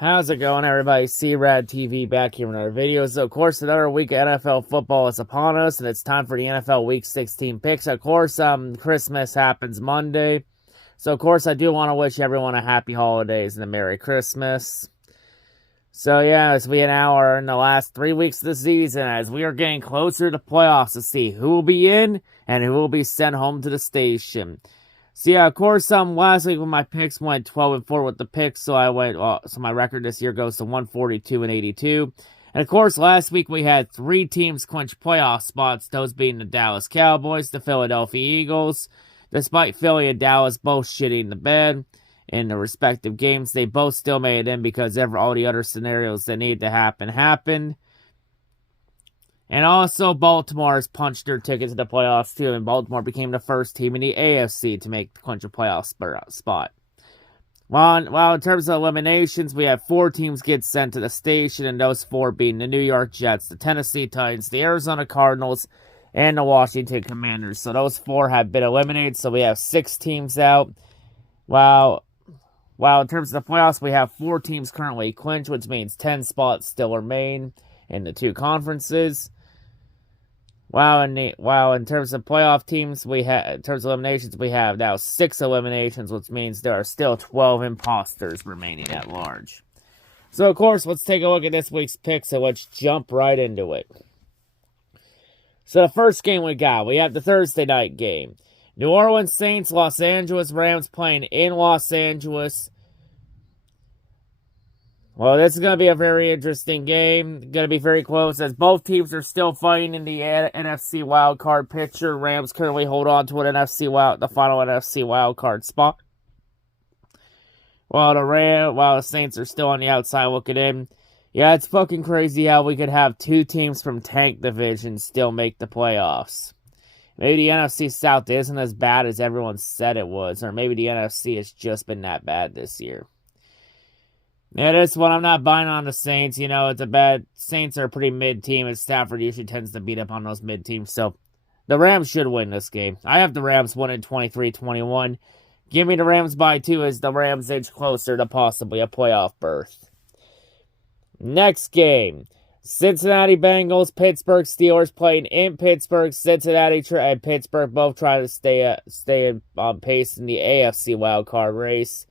How's it going, everybody? C-RadTV back here with another video. So, of course, another week of NFL football is upon us, and it's time for the NFL Week 16 picks. Of course, Christmas happens Monday. So, of course, I do want to wish everyone a happy holidays and a Merry Christmas. So, yeah, as we now are in the last 3 weeks of the season, as we are getting closer to playoffs to see who will be in and who will be sent home to the station. So yeah, of course, last week when my picks went 12-4 with the picks, so so my record this year goes to 142-82. And of course, last week we had 3 teams clinch playoff spots, those being the Dallas Cowboys, the Philadelphia Eagles. Despite Philly and Dallas both shitting the bed in the respective games, they both still made it in because all the other scenarios that needed to happen happened. And also, Baltimore has punched their ticket to the playoffs, too, and Baltimore became the first team in the AFC to make the clinch a playoff spot. While in terms of eliminations, we have 4 teams get sent to the station, and those 4 being the New York Jets, the Tennessee Titans, the Arizona Cardinals, and the Washington Commanders. So those 4 have been eliminated, so we have 6 teams out. While in terms of the playoffs, we have 4 teams currently clinched, which means 10 spots still remain in the 2 conferences. While in terms of playoff teams, in terms of eliminations, we have now 6 eliminations, which means there are still 12 imposters remaining at large. So, of course, let's take a look at this week's picks and let's jump right into it. So, the first game we have the Thursday night game. New Orleans Saints, Los Angeles Rams playing in Los Angeles. Well, this is going to be a very interesting game. Going to be very close as both teams are still fighting in the NFC wildcard picture. Rams currently hold on to the final NFC wildcard spot. While the Saints are still on the outside looking in. Yeah, it's fucking crazy how we could have 2 teams from tank divisions still make the playoffs. Maybe the NFC South isn't as bad as everyone said it was, or maybe the NFC has just been that bad this year. Yeah, this one, I'm not buying on the Saints. You know, Saints are a pretty mid team, and Stafford usually tends to beat up on those mid teams. So, the Rams should win this game. I have the Rams winning 23-21. Give me the Rams by 2 as the Rams edge closer to possibly a playoff berth. Next game. Cincinnati Bengals, Pittsburgh Steelers playing in Pittsburgh. Cincinnati and Pittsburgh both trying to stay on pace in the AFC wildcard race.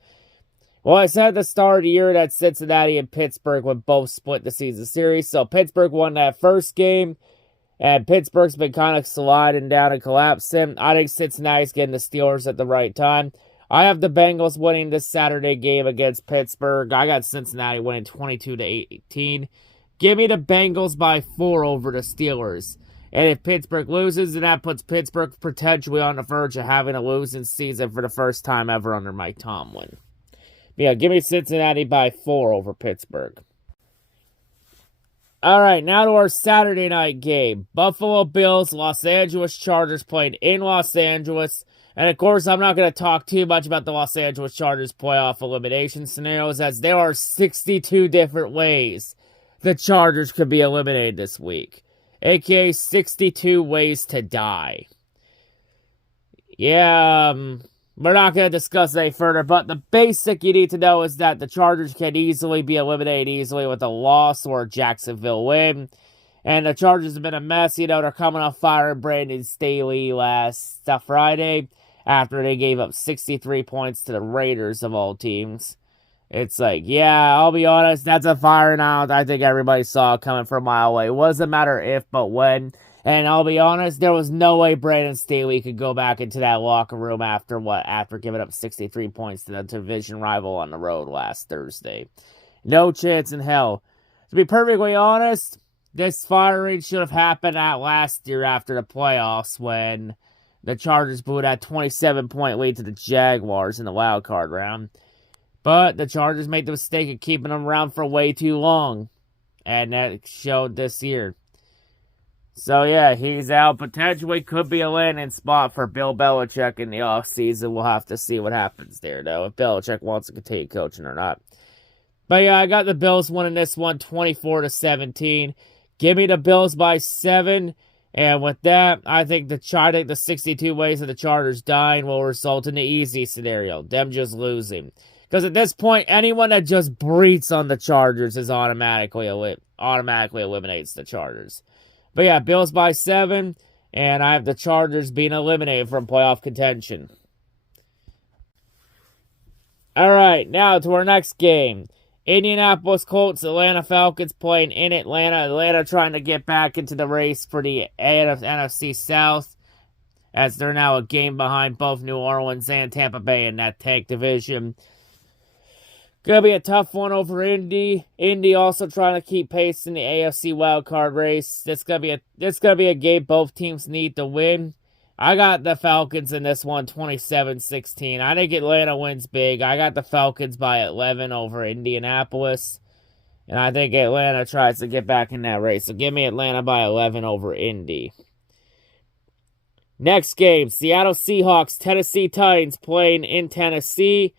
Well, I said at the start of the year that Cincinnati and Pittsburgh would both split the season series. So Pittsburgh won that first game, and Pittsburgh's been kind of sliding down and collapsing. I think Cincinnati's getting the Steelers at the right time. I have the Bengals winning this Saturday game against Pittsburgh. I got Cincinnati winning 22-18. Give me the Bengals by 4 over the Steelers. And if Pittsburgh loses, then that puts Pittsburgh potentially on the verge of having a losing season for the first time ever under Mike Tomlin. Yeah, give me Cincinnati by 4 over Pittsburgh. All right, now to our Saturday night game. Buffalo Bills, Los Angeles Chargers playing in Los Angeles. And, of course, I'm not going to talk too much about the Los Angeles Chargers playoff elimination scenarios, as there are 62 different ways the Chargers could be eliminated this week. A.k.a. 62 ways to die. Yeah, we're not going to discuss any further, but the basic you need to know is that the Chargers can easily be eliminated with a loss or a Jacksonville win. And the Chargers have been a mess. You know, they're coming off firing Brandon Staley last Friday after they gave up 63 points to the Raiders of all teams. It's like, yeah, I'll be honest, that's a firing out I think everybody saw coming from a mile away. It wasn't a matter if, but when. And I'll be honest, there was no way Brandon Staley could go back into that locker room after giving up 63 points to the division rival on the road last Thursday. No chance in hell. To be perfectly honest, this firing should have happened last year after the playoffs when the Chargers blew that 27-point lead to the Jaguars in the wild card round. But the Chargers made the mistake of keeping him around for way too long. And that showed this year. So, yeah, he's out. Potentially could be a landing spot for Bill Belichick in the offseason. We'll have to see what happens there, though, if Belichick wants to continue coaching or not. But, yeah, I got the Bills winning this one 24-17. Give me the Bills by 7. And with that, I think the 62 ways of the Chargers dying will result in the easy scenario, them just losing. Because at this point, anyone that just breathes on the Chargers is automatically eliminates the Chargers. But yeah, Bills by 7, and I have the Chargers being eliminated from playoff contention. All right, now to our next game. Indianapolis Colts, Atlanta Falcons playing in Atlanta. Atlanta trying to get back into the race for the NFC South, as they're now a game behind both New Orleans and Tampa Bay in that tank division. Gonna be a tough one over Indy. Indy also trying to keep pace in the AFC wildcard race. This gonna be a game both teams need to win. I got the Falcons in this one, 27-16. I think Atlanta wins big. I got the Falcons by 11 over Indianapolis. And I think Atlanta tries to get back in that race. So give me Atlanta by 11 over Indy. Next game, Seattle Seahawks, Tennessee Titans playing in Tennessee.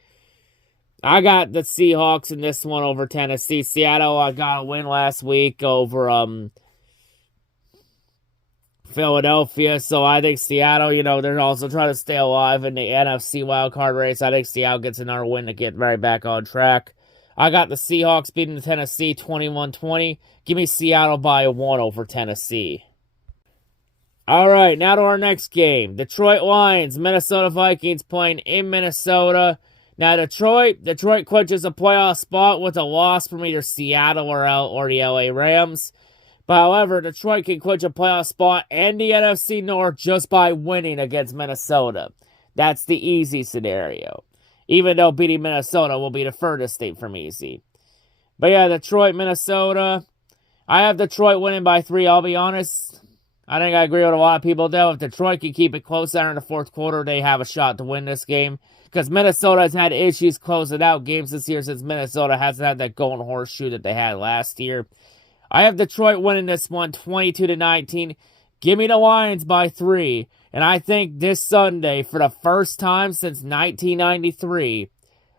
I got the Seahawks in this one over Tennessee. Seattle, I got a win last week over Philadelphia, so I think Seattle, they're also trying to stay alive in the NFC wildcard race. I think Seattle gets another win to get right back on track. I got the Seahawks beating the Tennessee 21-20. Give me Seattle by 1 over Tennessee. All right, now to our next game. Detroit Lions, Minnesota Vikings playing in Minnesota. Now, Detroit clinches a playoff spot with a loss from either Seattle or the LA Rams. But however, Detroit can clinch a playoff spot and the NFC North just by winning against Minnesota. That's the easy scenario. Even though beating Minnesota will be the furthest thing from easy. But yeah, Detroit, Minnesota. I have Detroit winning by 3, I'll be honest. I think I agree with a lot of people, though. If Detroit can keep it close there in the fourth quarter, they have a shot to win this game. Because Minnesota has had issues closing out games this year since Minnesota hasn't had that golden horseshoe that they had last year. I have Detroit winning this one 22-19. Give me the Lions by 3. And I think this Sunday, for the first time since 1993,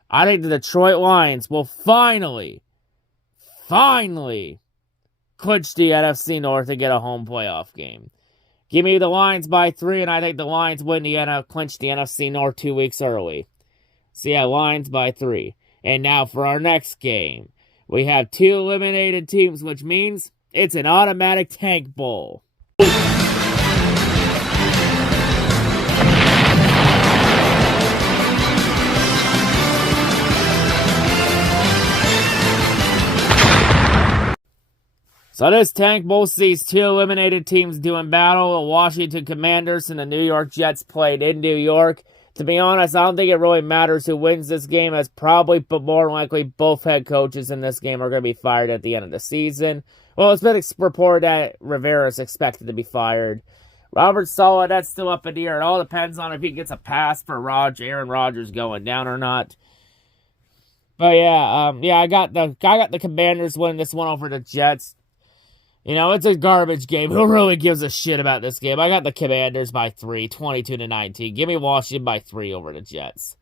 I think the Detroit Lions will finally clinch the NFC North and get a home playoff game. Give me the Lions by 3, and I think the Lions clinch the NFC North 2 weeks early. So yeah, Lions by 3. And now for our next game. We have 2 eliminated teams, which means it's an automatic tank bowl. So this tank bowl sees 2 eliminated teams doing battle. The Washington Commanders and the New York Jets played in New York. To be honest, I don't think it really matters who wins this game, as probably, but more than likely, both head coaches in this game are going to be fired at the end of the season. Well, it's been reported that Rivera is expected to be fired. Robert Saleh, that's still up in the air. It all depends on if he gets a pass for Aaron Rodgers going down or not. But yeah, I got the Commanders winning this one over the Jets. It's a garbage game. Who really gives a shit about this game? I got the Commanders by 3, 22-19. Give me Washington by 3 over the Jets.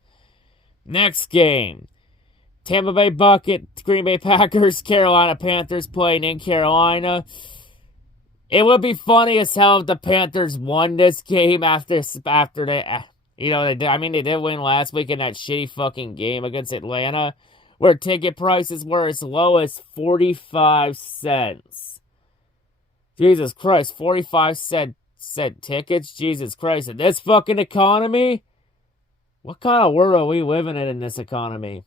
Next game. Tampa Bay Bucket, Green Bay Packers, Carolina Panthers playing in Carolina. It would be funny as hell if the Panthers won this game after they, they did win last week in that shitty fucking game against Atlanta, where ticket prices were as low as 45 cents. Jesus Christ, 45 cent tickets? Jesus Christ, in this fucking economy? What kind of world are we living in this economy?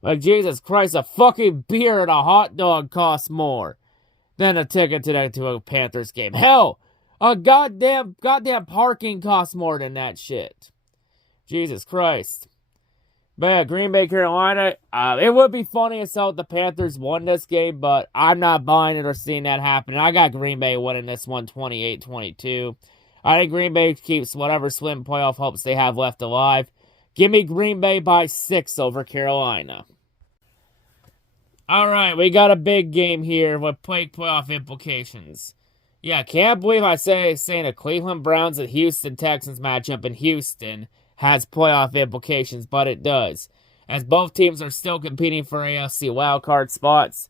Like, Jesus Christ, a fucking beer and a hot dog costs more than a ticket to a Panthers game. Hell, a goddamn parking costs more than that shit. Jesus Christ. But yeah, Green Bay, Carolina, it would be funny as hell if the Panthers won this game, but I'm not buying it or seeing that happen. I got Green Bay winning this one 28-22. I think Green Bay keeps whatever slim playoff hopes they have left alive. Give me Green Bay by 6 over Carolina. All right, we got a big game here with playoff implications. Yeah, can't believe I saying the Cleveland Browns and Houston Texans matchup in Houston has playoff implications, but it does, as both teams are still competing for AFC wildcard spots.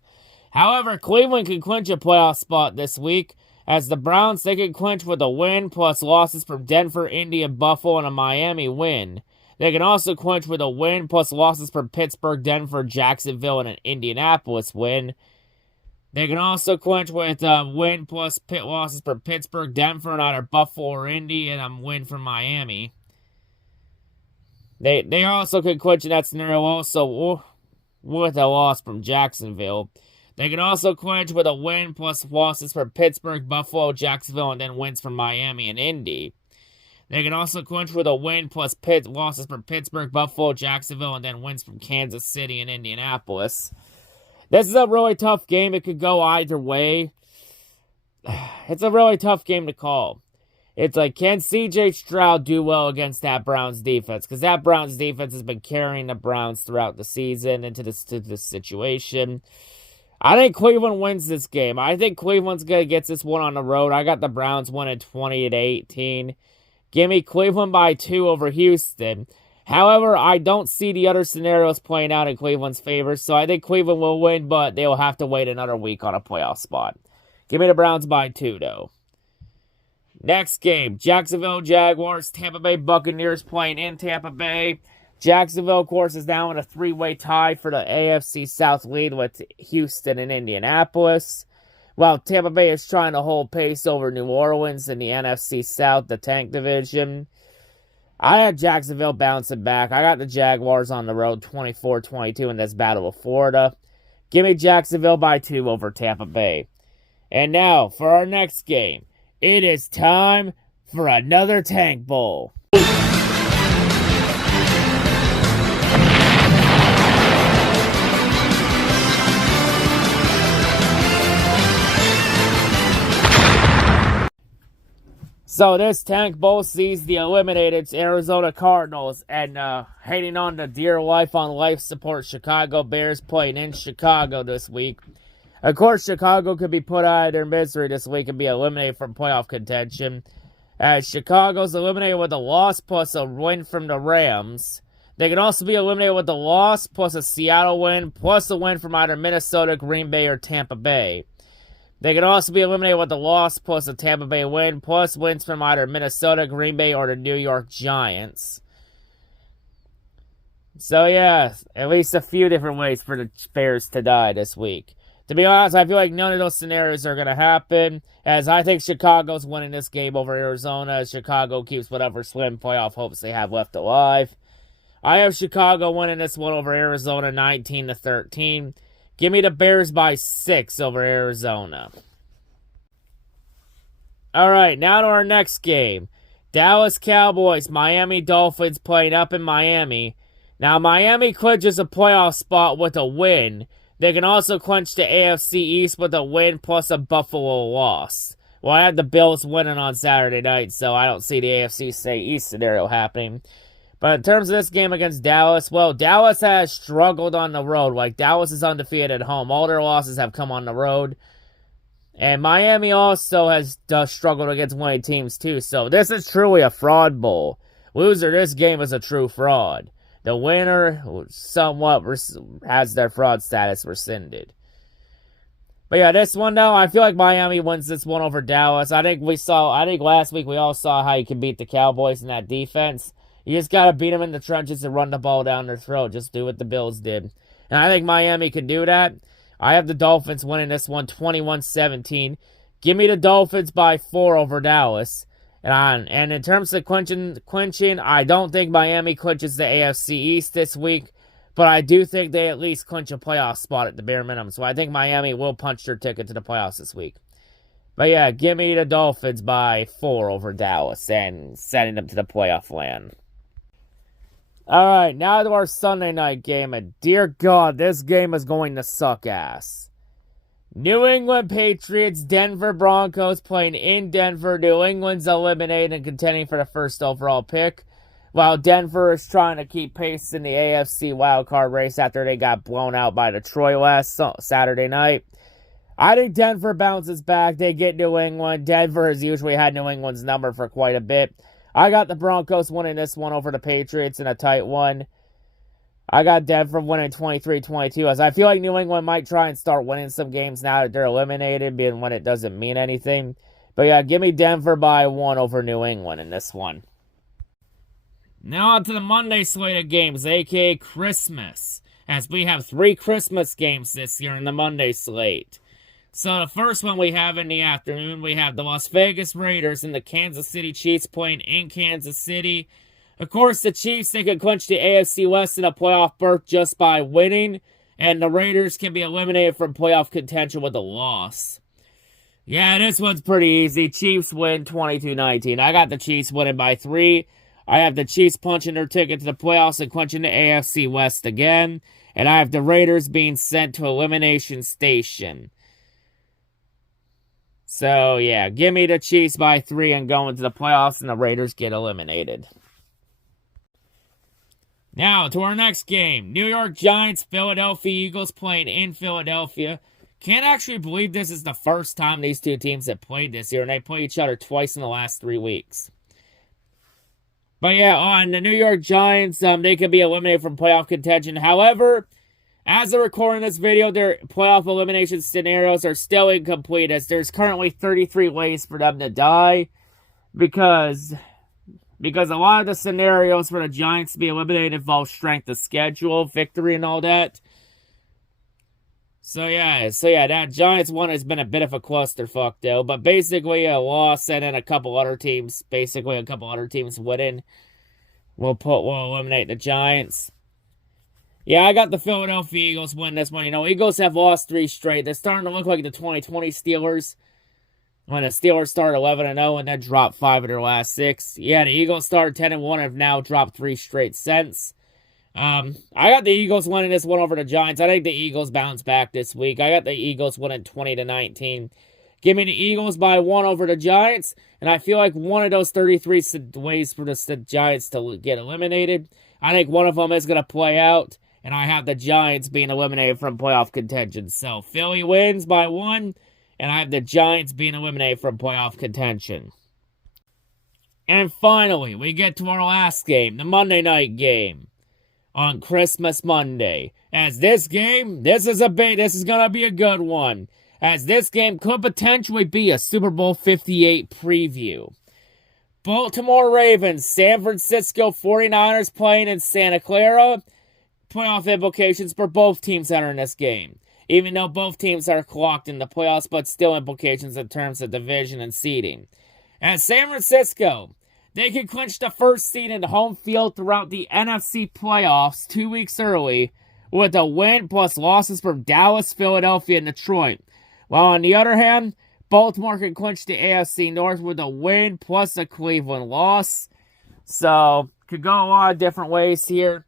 However, Cleveland can clinch a playoff spot this week, as the Browns, they can clinch with a win plus losses from Denver, Indy, and Buffalo, and a Miami win. They can also clinch with a win plus losses for Pittsburgh, Denver, Jacksonville, and an Indianapolis win. They can also clinch with a win plus pit losses for Pittsburgh, Denver, and either Buffalo or Indy, and a win for Miami. They also could clinch in that scenario also with a loss from Jacksonville. They can also clinch with a win plus losses for Pittsburgh, Buffalo, Jacksonville, and then wins from Miami and Indy. They can also clinch with a win plus losses for Pittsburgh, Buffalo, Jacksonville, and then wins from Kansas City and Indianapolis. This is a really tough game. It could go either way. It's a really tough game to call. It's like, can C.J. Stroud do well against that Browns defense? Because that Browns defense has been carrying the Browns throughout the season into this situation. I think Cleveland wins this game. I think Cleveland's going to get this one on the road. I got the Browns winning 20-18. Give me Cleveland by 2 over Houston. However, I don't see the other scenarios playing out in Cleveland's favor, so I think Cleveland will win, but they will have to wait another week on a playoff spot. Give me the Browns by 2, though. Next game, Jacksonville Jaguars, Tampa Bay Buccaneers playing in Tampa Bay. Jacksonville, of course, is now in a 3-way tie for the AFC South lead with Houston and Indianapolis, while Tampa Bay is trying to hold pace over New Orleans in the NFC South, the tank division. I had Jacksonville bouncing back. I got the Jaguars on the road 24-22 in this battle with Florida. Give me Jacksonville by 2 over Tampa Bay. And now, for our next game, it is time for another Tank Bowl. So this Tank Bowl sees the eliminated Arizona Cardinals and heading on to dear life on life support Chicago Bears playing in Chicago this week. Of course, Chicago could be put out of their misery this week and be eliminated from playoff contention, as Chicago's eliminated with a loss plus a win from the Rams. They can also be eliminated with a loss plus a Seattle win plus a win from either Minnesota, Green Bay, or Tampa Bay. They can also be eliminated with a loss plus a Tampa Bay win plus wins from either Minnesota, Green Bay, or the New York Giants. So yeah, at least a few different ways for the Bears to die this week. To be honest, I feel like none of those scenarios are going to happen, as I think Chicago's winning this game over Arizona, as Chicago keeps whatever slim playoff hopes they have left alive. I have Chicago winning this one over Arizona 19-13. Give me the Bears by 6 over Arizona. Alright, now to our next game. Dallas Cowboys, Miami Dolphins playing up in Miami. Now, Miami clinches a playoff spot with a win. They can also clinch the AFC East with a win plus a Buffalo loss. Well, I had the Bills winning on Saturday night, so I don't see the AFC East scenario happening. But in terms of this game against Dallas, well, Dallas has struggled on the road. Like, Dallas is undefeated at home. All their losses have come on the road. And Miami also has struggled against winning teams, too. So this is truly a fraud bowl. Loser, this game is a true fraud. The winner somewhat has their fraud status rescinded. But yeah, this one, though, I feel like Miami wins this one over Dallas. I think last week we all saw how you can beat the Cowboys in that defense. You just got to beat them in the trenches and run the ball down their throat. Just do what the Bills did. And I think Miami can do that. I have the Dolphins winning this one 21-17. Give me the Dolphins by 4 over Dallas. And in terms of clinching, I don't think Miami clinches the AFC East this week. But I do think they at least clinch a playoff spot at the bare minimum. So I think Miami will punch their ticket to the playoffs this week. But yeah, give me the Dolphins by 4 over Dallas and sending them to the playoff land. Alright, now to our Sunday night game, and dear God, this game is going to suck ass. New England Patriots, Denver Broncos playing in Denver. New England's eliminated and contending for the first overall pick, while Denver is trying to keep pace in the AFC wildcard race after they got blown out by Detroit last Saturday night. I think Denver bounces back. They get New England. Denver has usually had New England's number for quite a bit. I got the Broncos winning this one over the Patriots in a tight one. I got Denver winning 23-22, as I feel like New England might try and start winning some games now that they're eliminated, being when it doesn't mean anything. But yeah, give me Denver by 1 over New England in this one. Now on to the Monday slate of games, aka Christmas, as we have 3 Christmas games this year in the Monday slate. So the first one we have in the afternoon, we have the Las Vegas Raiders and the Kansas City Chiefs playing in Kansas City. Of course, the Chiefs, they could clinch the AFC West in a playoff berth just by winning, and the Raiders can be eliminated from playoff contention with a loss. Yeah, this one's pretty easy. Chiefs win 22-19. I got the Chiefs winning by 3. I have the Chiefs punching their ticket to the playoffs and clinching the AFC West again. And I have the Raiders being sent to elimination station. So, yeah, give me the Chiefs by 3 and going to the playoffs, and the Raiders get eliminated. Now, to our next game. New York Giants, Philadelphia Eagles playing in Philadelphia. Can't actually believe this is the first time these two teams have played this year, and they play each other twice in the last 3 weeks. But yeah, on the New York Giants, they could be eliminated from playoff contention. However, as they're recording this video, their playoff elimination scenarios are still incomplete, as there's currently 33 ways for them to die, because a lot of the scenarios for the Giants to be eliminated involve strength of schedule, victory, and all that. So yeah, that Giants one has been a bit of a clusterfuck, though. But basically, a loss and then a couple other teams winning will eliminate the Giants. Yeah, I got the Philadelphia Eagles win this one. You know, Eagles have lost 3 straight. They're starting to look like the 2020 Steelers, when the Steelers started 11-0 and then dropped 5 of their last 6. Yeah, the Eagles started 10-1 and have now dropped 3 straight since. I got the Eagles winning this one over the Giants. I think the Eagles bounce back this week. I got the Eagles winning 20-19. Give me the Eagles by 1 over the Giants, and I feel like one of those 33 ways for the Giants to get eliminated, I think one of them is going to play out, and I have the Giants being eliminated from playoff contention. So, Philly wins by 1, and I have the Giants being eliminated from playoff contention. And finally, we get to our last game, the Monday night game on Christmas Monday. As this game, this is going to be a good one, as this game could potentially be a Super Bowl 58 preview. Baltimore Ravens, San Francisco 49ers playing in Santa Clara. Playoff implications for both teams entering this game, even though both teams are clocked in the playoffs, but still implications in terms of division and seeding. As San Francisco, they can clinch the first seed in the home field throughout the NFC playoffs 2 weeks early with a win plus losses from Dallas, Philadelphia, and Detroit. While on the other hand, Baltimore can clinch the AFC North with a win plus a Cleveland loss. So, could go a lot of different ways here.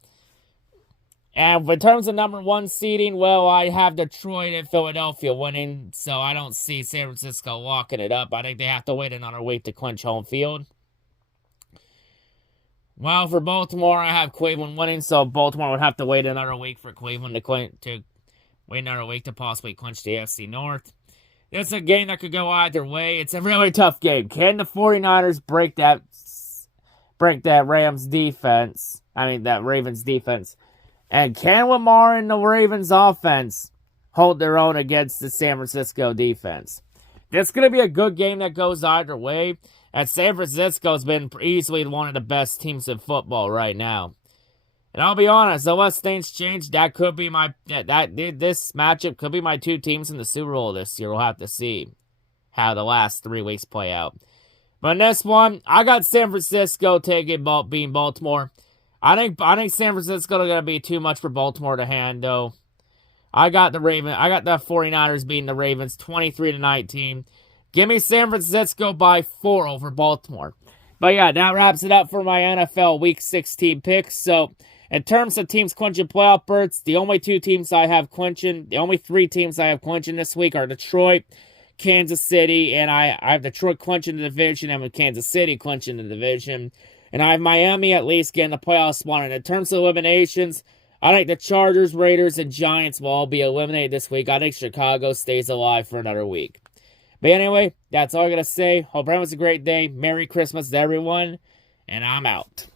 And in terms of number 1 seeding, well, I have Detroit and Philadelphia winning, so I don't see San Francisco locking it up. I think they have to wait another week to clinch home field. Well, for Baltimore, I have Cleveland winning, so Baltimore would have to wait another week for Cleveland to wait another week to possibly clinch the AFC North. It's a game that could go either way. It's a really tough game. Can the 49ers break that Ravens defense? And can Lamar and the Ravens offense hold their own against the San Francisco defense? It's going to be a good game that goes either way, as San Francisco's been easily one of the best teams in football right now. And I'll be honest, unless things change, this matchup could be my 2 teams in the Super Bowl this year. We'll have to see how the last 3 weeks play out. But in this one, I got San Francisco beating Baltimore. I think San Francisco is going to be too much for Baltimore to handle. I got the 49ers beating the Ravens 23-19. Give me San Francisco by 4 over Baltimore. But yeah, that wraps it up for my NFL Week 16 picks. So, in terms of teams clinching playoff berths, the only 3 teams I have clinching this week are Detroit, Kansas City, and I have Detroit clinching the division, and with Kansas City clinching the division. And I have Miami at least getting the playoff spot. And in terms of eliminations, I think the Chargers, Raiders, and Giants will all be eliminated this week. I think Chicago stays alive for another week. But anyway, that's all I got to say. Hope everyone's a great day. Merry Christmas to everyone. And I'm out.